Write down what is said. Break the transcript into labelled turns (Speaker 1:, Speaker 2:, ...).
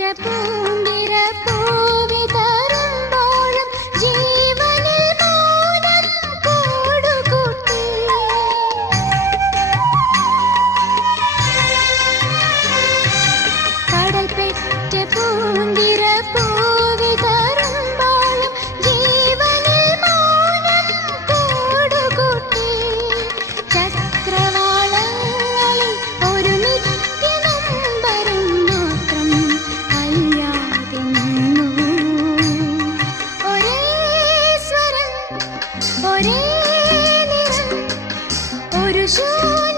Speaker 1: मिरा ഒരേ നിറം ഒരു ശൂന്യ